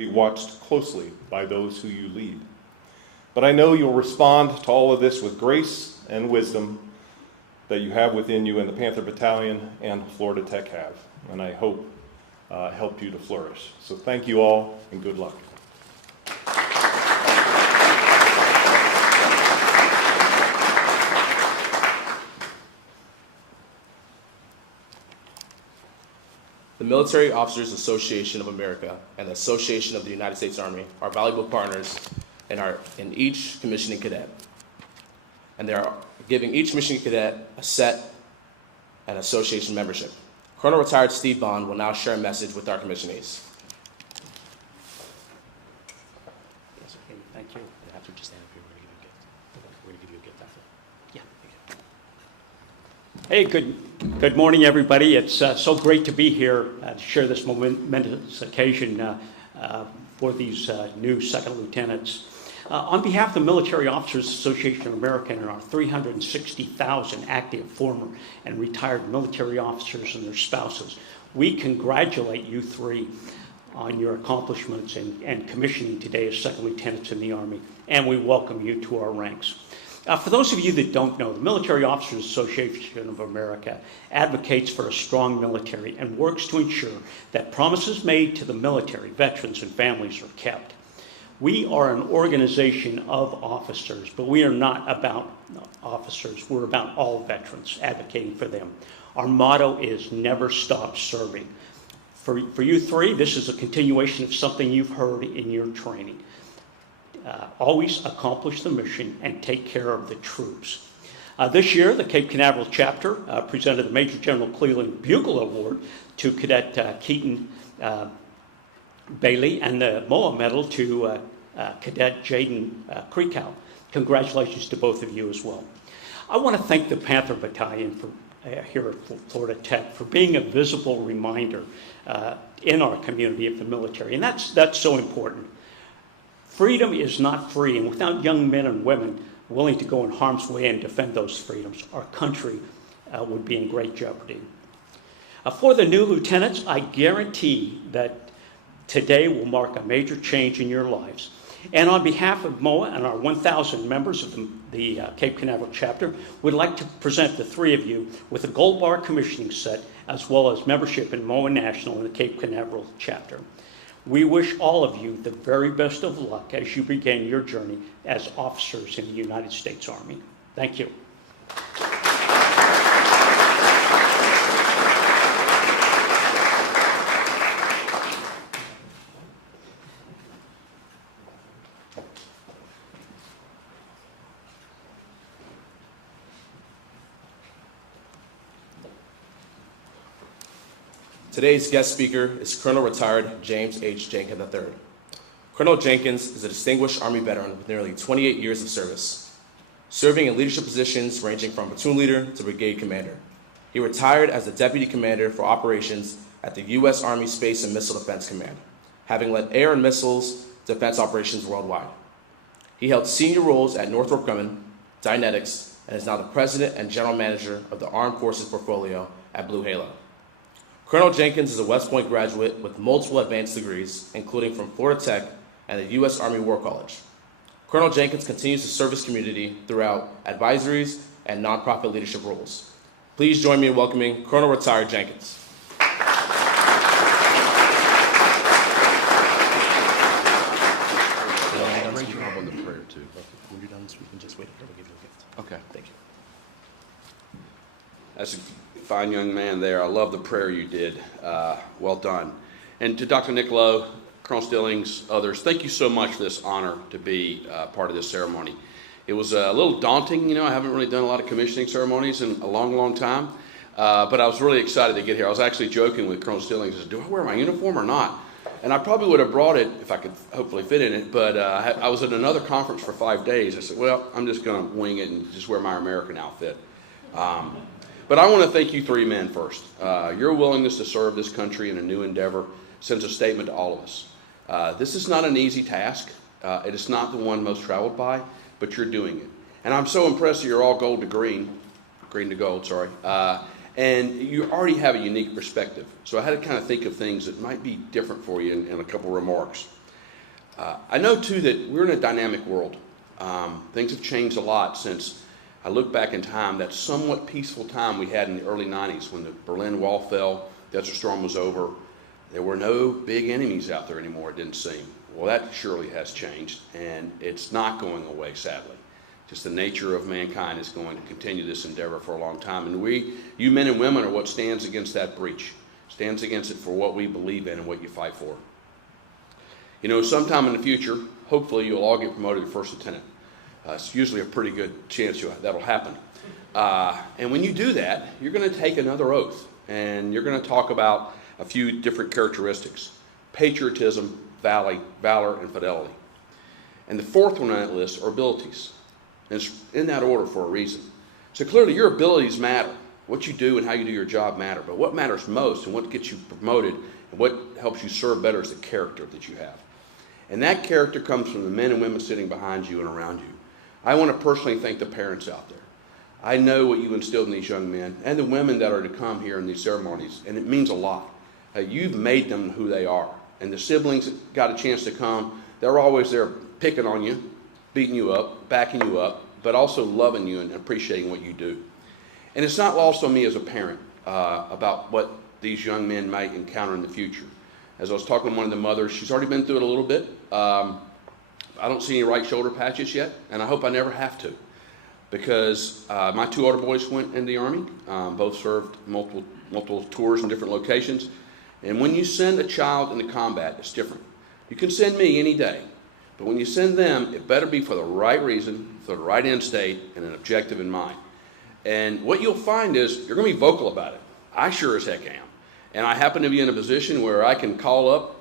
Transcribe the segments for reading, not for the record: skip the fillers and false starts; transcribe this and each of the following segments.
be watched closely by those who you lead. But I know you'll respond to all of this with grace and wisdom that you have within you, and the Panther Battalion and Florida Tech have, and I hope helped you to flourish. So thank you all, and good luck. The Military Officers Association of America and the Association of the United States Army are valuable partners in each commissioning cadet. And they are giving each commissioning cadet a set and association membership. Colonel Retired Steve Bond will now share a message with our commissionees. Yes, okay, thank you. You have to just stand up here. We're going to give you a gift after. Yeah. Hey, good morning, everybody. It's so great to be here to share this momentous occasion for these new second lieutenants. On behalf of the Military Officers Association of America and our 360,000 active former and retired military officers and their spouses, we congratulate you three on your accomplishments and commissioning today as second lieutenants in the Army, and we welcome you to our ranks. For those of you that don't know, the Military Officers Association of America advocates for a strong military and works to ensure that promises made to the military, veterans, and families are kept. We are an organization of officers, but we are not about officers. We're about all veterans, advocating for them. Our motto is never stop serving. For you three, this is a continuation of something you've heard in your training. Always accomplish the mission and take care of the troops. This year, the Cape Canaveral chapter presented the Major General Cleveland Bugle Award to Cadet Keaton Bailey and the MOA Medal to Cadet Jaden Krekow. Congratulations to both of you as well. I want to thank the Panther Battalion here at Florida Tech for being a visible reminder in our community of the military, and that's so important. Freedom is not free, and without young men and women willing to go in harm's way and defend those freedoms, our country would be in great jeopardy. For the new lieutenants, I guarantee that today will mark a major change in your lives. And on behalf of MOA and our 1,000 members of the Cape Canaveral chapter, we'd like to present the three of you with a gold bar commissioning set, as well as membership in MOA National and the Cape Canaveral chapter. We wish all of you the very best of luck as you begin your journey as officers in the United States Army. Thank you. Today's guest speaker is Colonel Retired James H. Jenkins III. Colonel Jenkins is a distinguished Army veteran with nearly 28 years of service, serving in leadership positions ranging from platoon leader to brigade commander. He retired as the Deputy Commander for Operations at the U.S. Army Space and Missile Defense Command, having led air and missiles defense operations worldwide. He held senior roles at Northrop Grumman, Dynetics, and is now the President and General Manager of the Armed Forces Portfolio at Blue Halo. Colonel Jenkins is a West Point graduate with multiple advanced degrees, including from Florida Tech and the U.S. Army War College. Colonel Jenkins continues to serve his community throughout advisories and nonprofit leadership roles. Please join me in welcoming Colonel Retired Jenkins. When you're done, we can just wait here. We'll give you a gift. Okay. Thank you. That's a fine young man there. I love the prayer you did. Well done. And to Dr. Niccolo, Colonel Stillings, others, thank you so much for this honor to be part of this ceremony. It was a little daunting, you know, I haven't really done a lot of commissioning ceremonies in a long, long time, but I was really excited to get here. I was actually joking with Colonel Stillings, I said, do I wear my uniform or not? And I probably would have brought it if I could hopefully fit in it, but I was at another conference for 5 days. I said, well, I'm just going to wing it and just wear my American outfit. But I want to thank you three men first. Your willingness to serve this country in a new endeavor sends a statement to all of us. This is not an easy task. It is not the one most traveled by, but you're doing it. And I'm so impressed that you're all gold to green to gold, sorry. And you already have a unique perspective. So I had to kind of think of things that might be different for you in a couple remarks. I know, too, that we're in a dynamic world. Things have changed a lot since I look back in time, that somewhat peaceful time we had in the early 90s when the Berlin Wall fell, Desert Storm was over. There were no big enemies out there anymore, it didn't seem. Well, that surely has changed, and it's not going away, sadly. Just the nature of mankind is going to continue this endeavor for a long time. And we, you men and women, are what stands against that breach, stands against it for what we believe in and what you fight for. You know, sometime in the future, hopefully you'll all get promoted to first lieutenant. It's usually a pretty good chance that'll happen. And when you do that, you're going to take another oath, and you're going to talk about a few different characteristics: patriotism, valor, and fidelity. And the fourth one on that list are abilities. And it's in that order for a reason. So clearly your abilities matter. What you do and how you do your job matter. But what matters most and what gets you promoted and what helps you serve better is the character that you have. And that character comes from the men and women sitting behind you and around you. I want to personally thank the parents out there. I know what you instilled in these young men and the women that are to come here in these ceremonies, and it means a lot. You've made them who they are. And the siblings that got a chance to come, they're always there picking on you, beating you up, backing you up, but also loving you and appreciating what you do. And it's not lost on me as a parent about what these young men might encounter in the future. As I was talking to one of the mothers, she's already been through it a little bit. I don't see any right shoulder patches yet, and I hope I never have to, because my two older boys went in the Army, both served multiple tours in different locations. And when you send a child into combat, it's different. You can send me any day, but when you send them, it better be for the right reason, for the right end state, and an objective in mind. And what you'll find is you're going to be vocal about it. I sure as heck am. And I happen to be in a position where I can call up,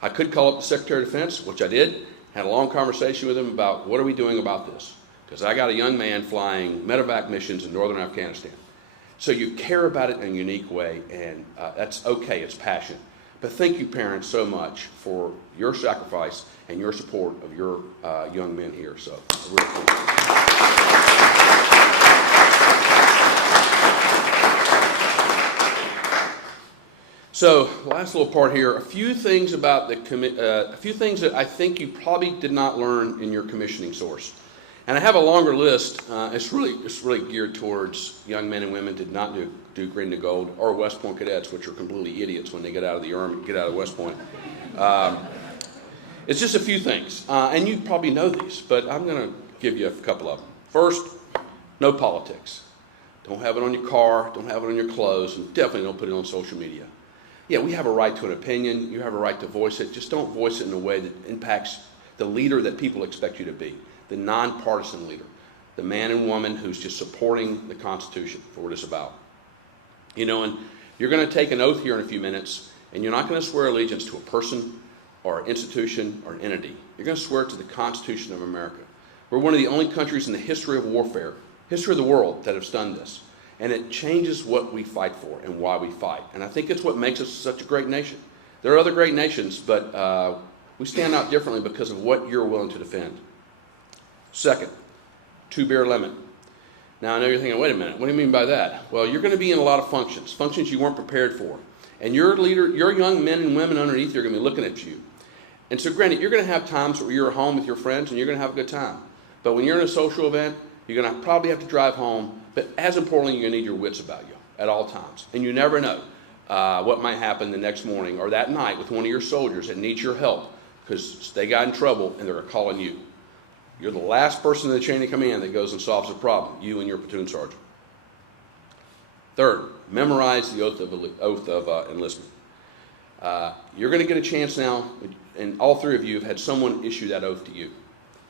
I could call up the Secretary of Defense, which I did, had a long conversation with him about what are we doing about this. Because I got a young man flying medevac missions in northern Afghanistan. So you care about it in a unique way, and that's okay, it's passion. But thank you, parents, so much for your sacrifice and your support of your young men here. So I really thank you. So last little part here, a few things about a few things that I think you probably did not learn in your commissioning source. And I have a longer list. It's really geared towards young men and women that did not do Green to Gold, or West Point cadets, which are completely idiots when they get out of the Army, get out of West Point. It's just a few things, and you probably know these, but I'm going to give you a couple of them. First, no politics. Don't have it on your car, don't have it on your clothes, and definitely don't put it on social media. Yeah, we have a right to an opinion. You have a right to voice it. Just don't voice it in a way that impacts the leader that people expect you to be. The nonpartisan leader, the man and woman who's just supporting the Constitution for what it's about. You know, and you're going to take an oath here in a few minutes, and you're not going to swear allegiance to a person or an institution or an entity. You're going to swear to the Constitution of America. We're one of the only countries in the history of warfare, history of the world, that have done this. And it changes what we fight for and why we fight. And I think it's what makes us such a great nation. There are other great nations, but we stand out differently because of what you're willing to defend. Second, 2-beer limit. Now, I know you're thinking, wait a minute, what do you mean by that? Well, you're going to be in a lot of functions you weren't prepared for. And your leader, your young men and women underneath you are going to be looking at you. And so, granted, you're going to have times where you're at home with your friends and you're going to have a good time. But when you're in a social event, you're going to probably have to drive home. But as importantly, you're going to need your wits about you at all times. And you never know what might happen the next morning or that night with one of your soldiers that needs your help because they got in trouble and they're calling you. You're the last person in the chain of command that goes and solves the problem, you and your platoon sergeant. Third, memorize the oath of enlistment. You're going to get a chance now, and all three of you have had someone issue that oath to you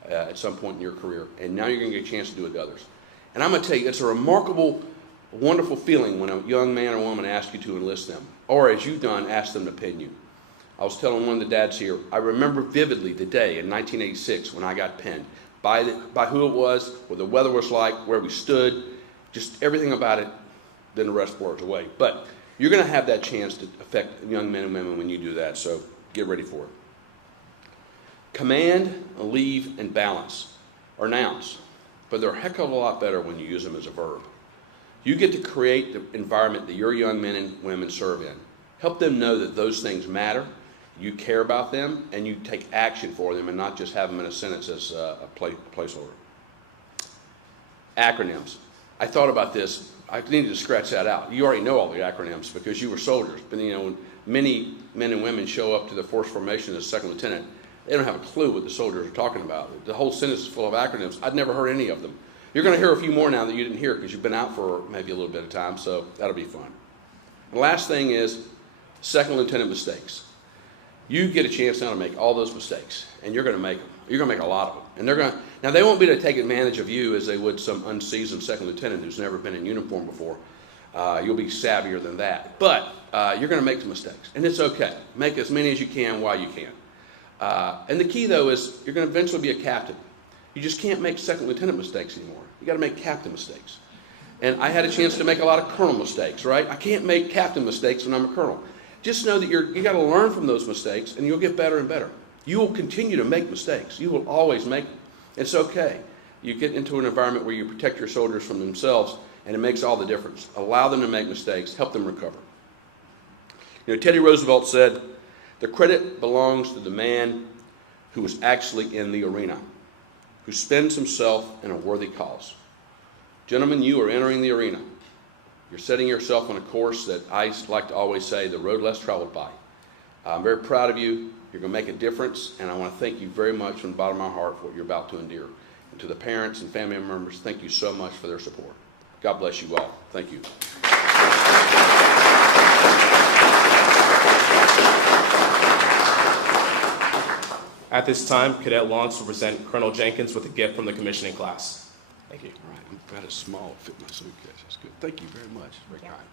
at some point in your career, and now you're going to get a chance to do it to others. And I'm going to tell you, it's a remarkable, wonderful feeling when a young man or woman asks you to enlist them, or as you've done, ask them to pin you. I was telling one of the dads here, I remember vividly the day in 1986 when I got pinned, by who it was, what the weather was like, where we stood, just everything about it, then the rest blurs away. But you're going to have that chance to affect young men and women when you do that, so get ready for it. Command, leave, and balance are nouns, but they're a heck of a lot better when you use them as a verb. You get to create the environment that your young men and women serve in. Help them know that those things matter, You care about them, and you take action for them, and not just have them in a sentence as a placeholder. Acronyms. I thought about this. I needed to scratch that out. You already know all the acronyms because you were soldiers. But when many men and women show up to the force formation as second lieutenant, they don't have a clue what the soldiers are talking about. The whole sentence is full of acronyms. I'd never heard any of them. You're going to hear a few more now that you didn't hear because you've been out for maybe a little bit of time, so that'll be fun. The last thing is second lieutenant mistakes. You get a chance now to make all those mistakes, and you're going to make them. You're going to make a lot of them. And now they won't be to take advantage of you as they would some unseasoned second lieutenant who's never been in uniform before. You'll be savvier than that. But you're going to make some mistakes, and it's okay. Make as many as you can while you can. And the key, though, is you're going to eventually be a captain. You just can't make second lieutenant mistakes anymore. You got to make captain mistakes. And I had a chance to make a lot of colonel mistakes, right? I can't make captain mistakes when I'm a colonel. Just know that you got to learn from those mistakes, and you'll get better and better. You will continue to make mistakes. You will always make them. It's okay. You get into an environment where you protect your soldiers from themselves, and it makes all the difference. Allow them to make mistakes. Help them recover. Teddy Roosevelt said, "The credit belongs to the man who is actually in the arena, who spends himself in a worthy cause." Gentlemen, you are entering the arena. You're setting yourself on a course that I like to always say, the road less traveled by. I'm very proud of you. You're going to make a difference, and I want to thank you very much from the bottom of my heart for what you're about to endure. And to the parents and family members, thank you so much for their support. God bless you all. Thank you. At this time, Cadet Lawrence will present Colonel Jenkins with a gift from the commissioning class. Thank you. All right, I'm glad it's small, fit my suitcase. That's good. Thank you very much. Very kind.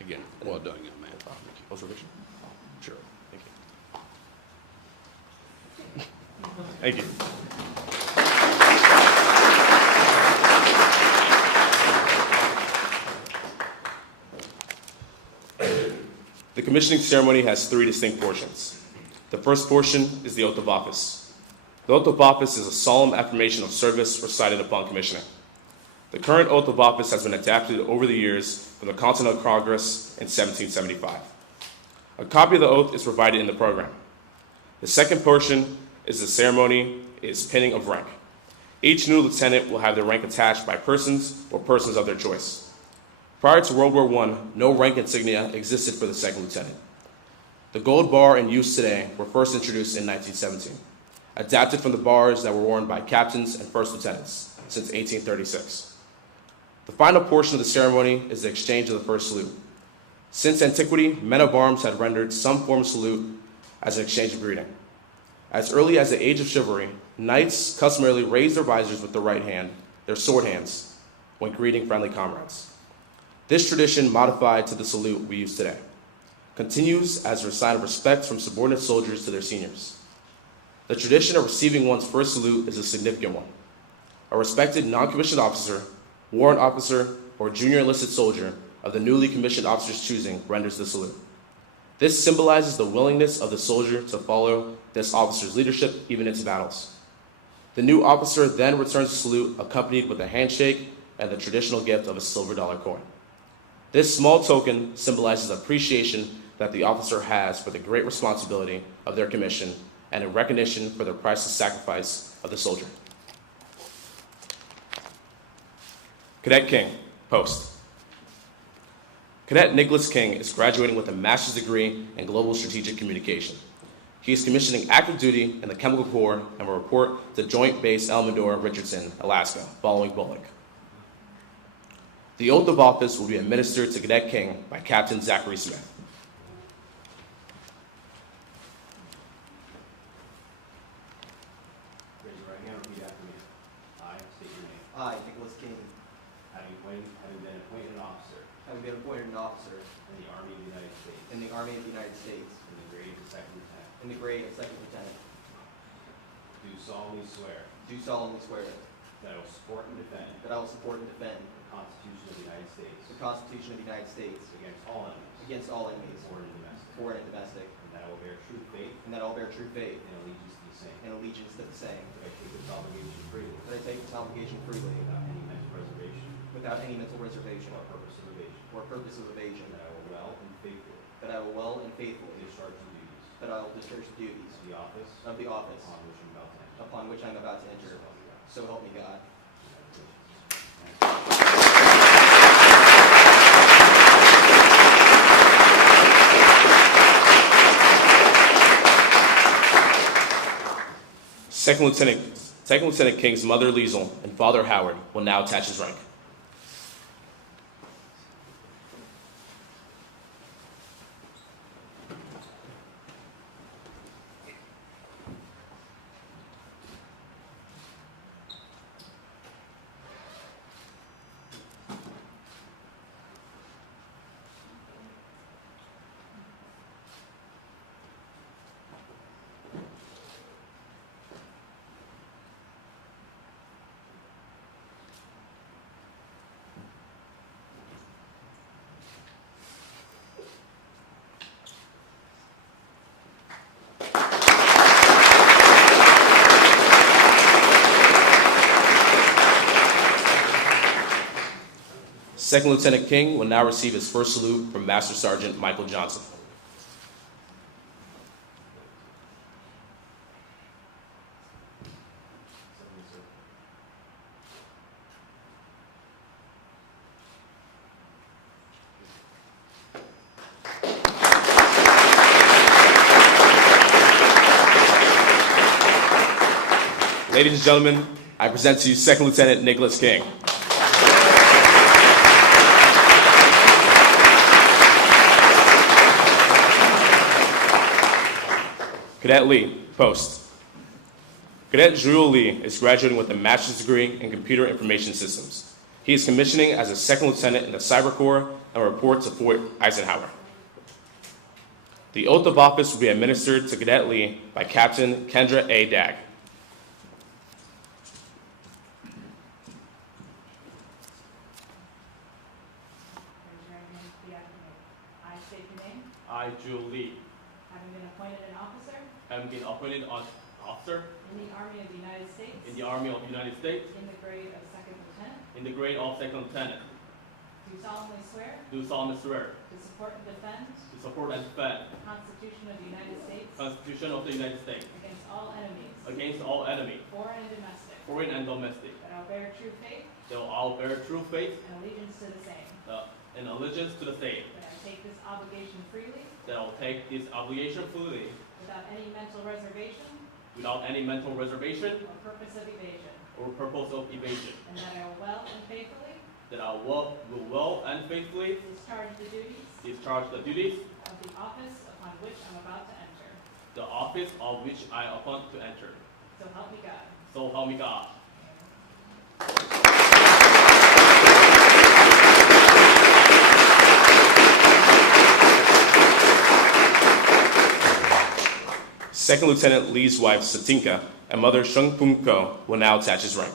Again, well done, young man. Thank you. Observation? Sure. Thank you. Thank you. The commissioning ceremony has three distinct portions. The first portion is the oath of office. The oath of office is a solemn affirmation of service recited upon commissioning. The current oath of office has been adapted over the years from the Continental Congress in 1775. A copy of the oath is provided in the program. The second portion is the ceremony is pinning of rank. Each new lieutenant will have their rank attached by persons or persons of their choice. Prior to World War I, no rank insignia existed for the second lieutenant. The gold bar in use today were first introduced in 1917, adapted from the bars that were worn by captains and first lieutenants since 1836. The final portion of the ceremony is the exchange of the first salute. Since antiquity, men of arms had rendered some form of salute as an exchange of greeting. As early as the age of chivalry, knights customarily raised their visors with the right hand, their sword hands, when greeting friendly comrades. This tradition, modified to the salute we use today, continues as a sign of respect from subordinate soldiers to their seniors. The tradition of receiving one's first salute is a significant one. A respected non-commissioned officer, warrant officer, or junior enlisted soldier of the newly commissioned officer's choosing renders the salute. This symbolizes the willingness of the soldier to follow this officer's leadership even into battles. The new officer then returns the salute accompanied with a handshake and the traditional gift of a silver dollar coin. This small token symbolizes appreciation that the officer has for the great responsibility of their commission and a recognition for the priceless sacrifice of the soldier. Cadet King, post. Cadet Nicholas King is graduating with a master's degree in global strategic communication. He is commissioning active duty in the Chemical Corps and will report to Joint Base Elmendorf, Richardson, Alaska, following bowling. The oath of office will be administered to Cadet King by Captain Zachary Smith. Raise your right hand and repeat after me. I state your name. I, Nicholas King, Having been appointed an officer having been appointed an officer in the Army of the United States in the Army of the United States in the grade of second lieutenant, in the grade of second lieutenant, do solemnly swear do solemnly swear that I will support and defend that I will support and defend the Constitution of the United States the Constitution of the United States against all enemies, against all enemies, foreign and domestic, foreign and domestic, and that I will bear true faith and that I will bear true faith and allegiance to the same, and allegiance to the same, that I take this obligation freely that I take this obligation freely without any mental reservation without any mental reservation or purpose of evasion, or purpose of evasion, and that I will well and faithfully that I will well and faithfully discharge the duties that I will discharge the duties of the office of the office upon which I'm about to enter. upon which I'm about to enter. So help me God. Second Lieutenant King's mother, Liesl, and father, Howard, will now attach his rank. Second Lieutenant King will now receive his first salute from Master Sergeant Michael Johnson. Ladies and gentlemen, I present to you Second Lieutenant Nicholas King. Cadet Lee, post. Cadet Drew Lee is graduating with a master's degree in computer information systems. He is commissioning as a second lieutenant in the Cyber Corps and will report to Fort Eisenhower. The oath of office will be administered to Cadet Lee by Captain Kendra A. Dagg. I state your name. I, Drew Lee, Having been appointed an officer having been appointed an officer in the Army of the United States in the Army of the United States in the grade of second lieutenant, in the grade of second lieutenant, do solemnly swear do solemnly swear to support and defend to support and defend the Constitution of the United States the Constitution of the United States against all enemies, against all enemies, foreign and domestic, foreign and domestic, that I will bear true faith that I will bear true faith and allegiance to the same, and allegiance to the same, that I take this obligation freely that I will take this obligation fully without any mental reservation without any mental reservation or purpose of evasion, or purpose of evasion, and that I will well and faithfully that I will well and faithfully discharge the duties discharge the duties of the office upon which I'm about to enter. the office of which I appoint to enter. So help me God. So help me God. Second Lieutenant Lee's wife, Satinka, and mother, Shung Pum Ko, will now attach his rank.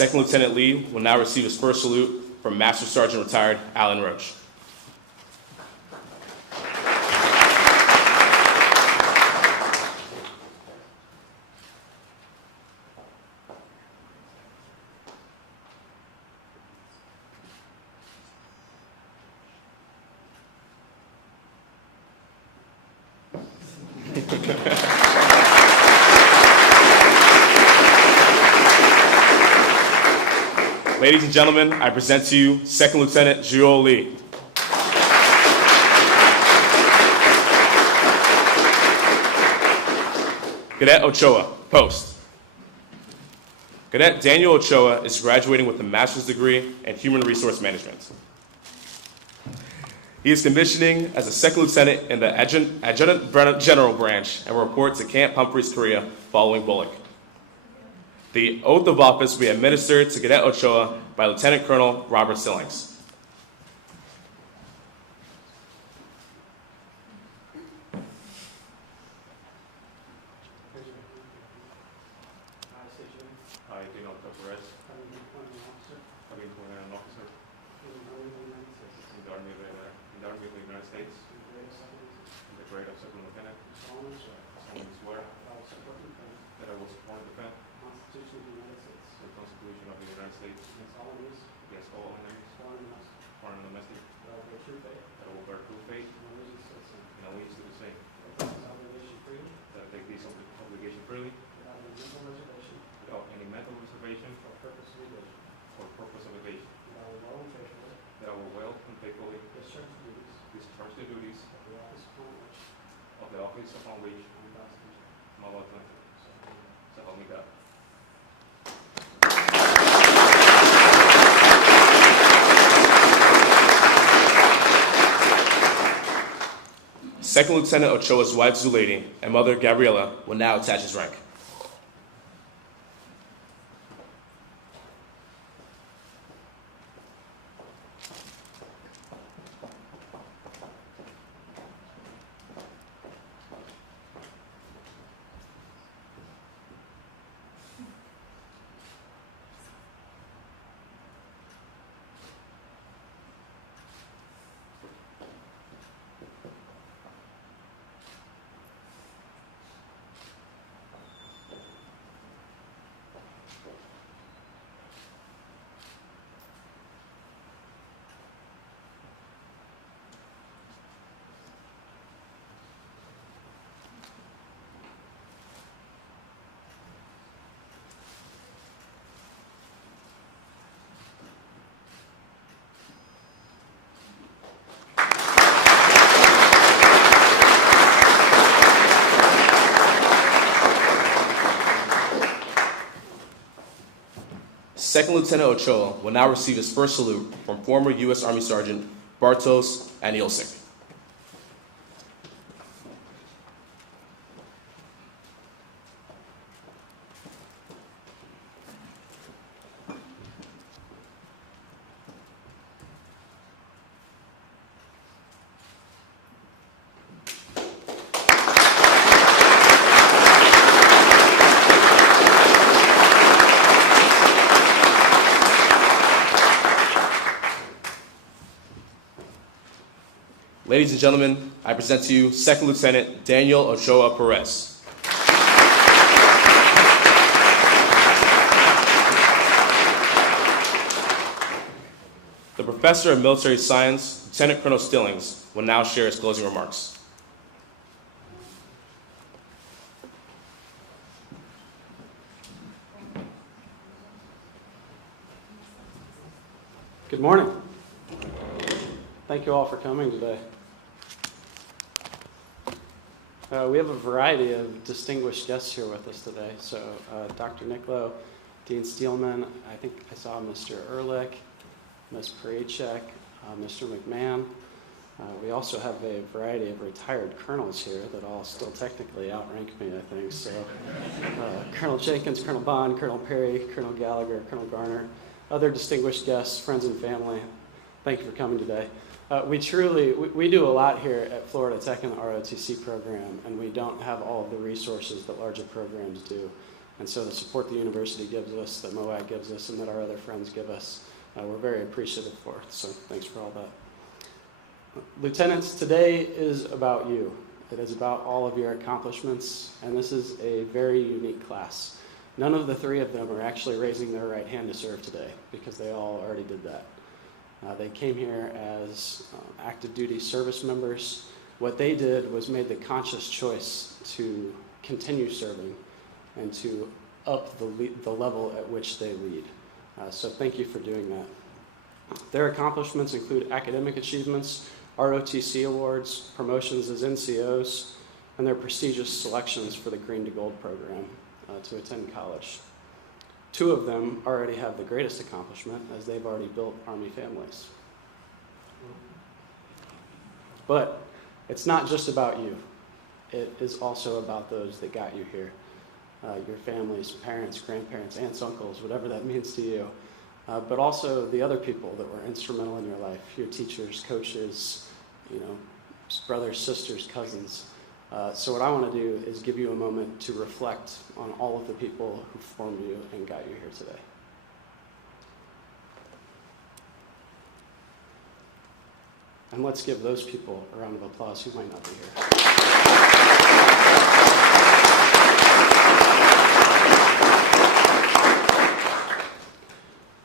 Second Lieutenant Lee will now receive his first salute from Master Sergeant Retired Alan Roach. Ladies and gentlemen, I present to you Second Lieutenant Jewel Lee. Cadet Ochoa, post. Cadet Daniel Ochoa is graduating with a master's degree in human resource management. He is commissioning as a second lieutenant in the Adjutant General branch and will report to Camp Humphreys, Korea, following Bullock. The oath of office will be administered to Cadet Ochoa by Lieutenant Colonel Robert Stillings. I state your name. I, Daniel Perez, Having been appointed an officer having been an officer in the Army of the United States, in the Army of the United States, to the grade of second lieutenant, in the grade of second lieutenant, do solemnly swear solemnly swear that I will support and defend that I will support and defend the Constitution of the United States the Constitution of the United States against all enemies, against all enemies, foreign and domestic, foreign and domestic, that I will bear true faith that I will bear true faith and allegiance to the same, and allegiance to the same, that I take this obligation freely that I take this obligation freely without any mental reservation without any mental reservation or purpose of evasion, or purpose of evasion, and that I will well and faithfully that I will well and faithfully discharge the duties discharge the duties of the office upon which of the office upon which I am about to enter. I'm about to enter. So help me God. Second Lieutenant Ochoa's wife, Zulady, and mother, Gabriela, will now attach his rank. Second Lieutenant Ochoa will now receive his first salute from former U.S. Army Sergeant Bartos Anielsic. Ladies and gentlemen, I present to you Second Lieutenant Daniel Ochoa Perez. The Professor of Military Science, Lieutenant Colonel Stillings, will now share his closing remarks. Good morning. Thank you all for coming today. We have a variety of distinguished guests here with us today. So Dr. Nicklow, Dean Steelman, I think I saw Mr. Ehrlich, Ms. Parachek, Mr. McMahon. We also have a variety of retired colonels here that all still technically outrank me, I think. So Colonel Jenkins, Colonel Bond, Colonel Perry, Colonel Gallagher, Colonel Garner, other distinguished guests, friends and family, thank you for coming today. We do a lot here at Florida Tech in the ROTC program, and we don't have all of the resources that larger programs do. And so the support the university gives us, that MOAC gives us, and that our other friends give us, we're very appreciative for. So thanks for all that. Lieutenants, today is about you. It is about all of your accomplishments, and this is a very unique class. None of the three of them are actually raising their right hand to serve today, because they all already did that. They came here as active duty service members. What they did was made the conscious choice to continue serving and to up the level at which they lead. So thank you for doing that. Their accomplishments include academic achievements, ROTC awards, promotions as NCOs, and their prestigious selections for the Green to Gold program to attend college. 2 of them already have the greatest accomplishment, as they've already built Army families. But it's not just about you. It is also about those that got you here. Your families, parents, grandparents, aunts, uncles, whatever that means to you. But also the other people that were instrumental in your life, your teachers, coaches, brothers, sisters, cousins. So what I want to do is give you a moment to reflect on all of the people who formed you and got you here today. And let's give those people a round of applause who might not be here.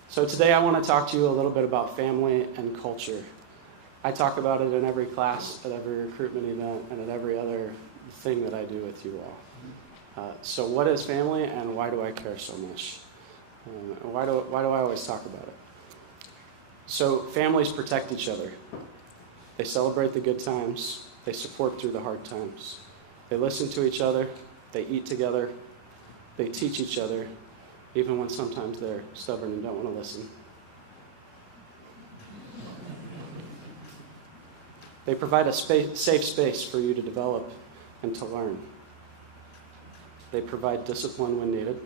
So today I want to talk to you a little bit about family and culture. I talk about it in every class, at every recruitment event, and at every other thing that I do with you all. So what is family, and why do I care so much? Why do I always talk about it? So families protect each other. They celebrate the good times. They support through the hard times. They listen to each other. They eat together. They teach each other, even when sometimes they're stubborn and don't want to listen. They provide a safe space for you to develop and to learn. They provide discipline when needed.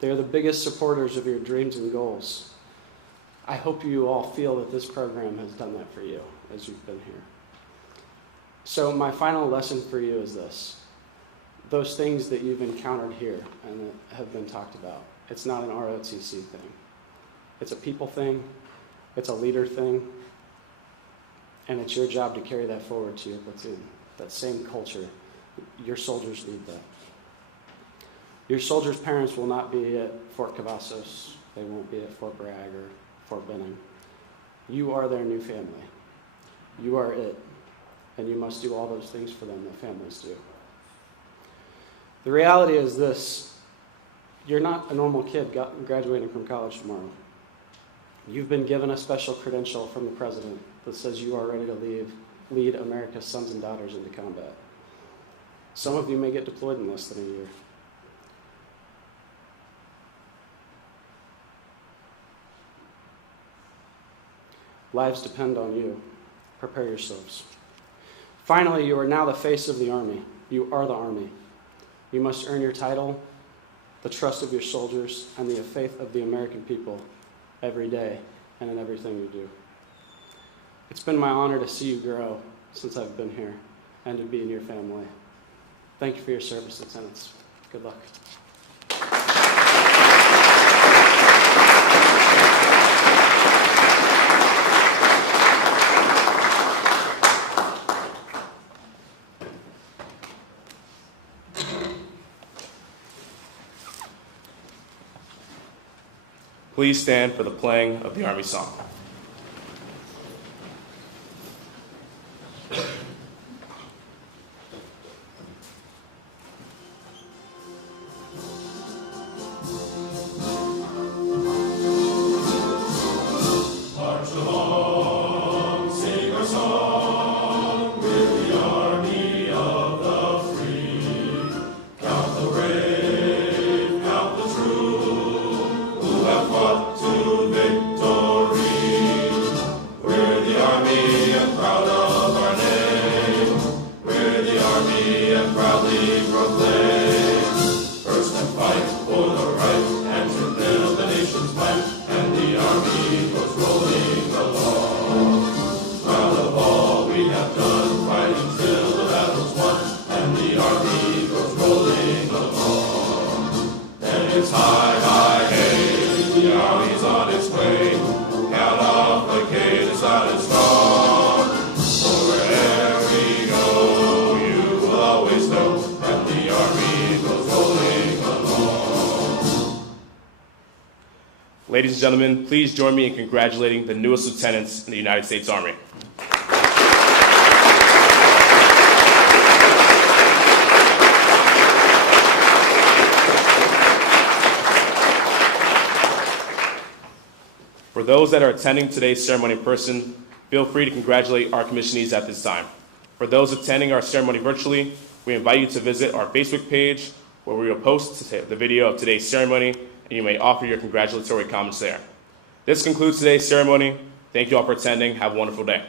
They are the biggest supporters of your dreams and goals. I hope you all feel that this program has done that for you as you've been here. So my final lesson for you is this. Those things that you've encountered here and that have been talked about, it's not an ROTC thing. It's a people thing, it's a leader thing, and it's your job to carry that forward to your platoon. That same culture, your soldiers need that. Your soldiers' parents will not be at Fort Cavazos, they won't be at Fort Bragg or Fort Benning. You are their new family. You are it, and you must do all those things for them that families do. The reality is this, you're not a normal kid graduating from college tomorrow. You've been given a special credential from the president that says you are ready to lead America's sons and daughters into combat. Some of you may get deployed in less than a year. Lives depend on you. Prepare yourselves. Finally, you are now the face of the Army. You are the Army. You must earn your title, the trust of your soldiers, and the faith of the American people every day and in everything you do. It's been my honor to see you grow since I've been here and to be in your family. Thank you for your service, Lieutenants. Good luck. Please stand for the playing of the Army song. Ladies and gentlemen, please join me in congratulating the newest lieutenants in the United States Army. those that are attending today's ceremony in person, feel free to congratulate our commissionees at this time. For those attending our ceremony virtually, we invite you to visit our Facebook page where we will post the video of today's ceremony, and you may offer your congratulatory comments there. This concludes today's ceremony. Thank you all for attending. Have a wonderful day.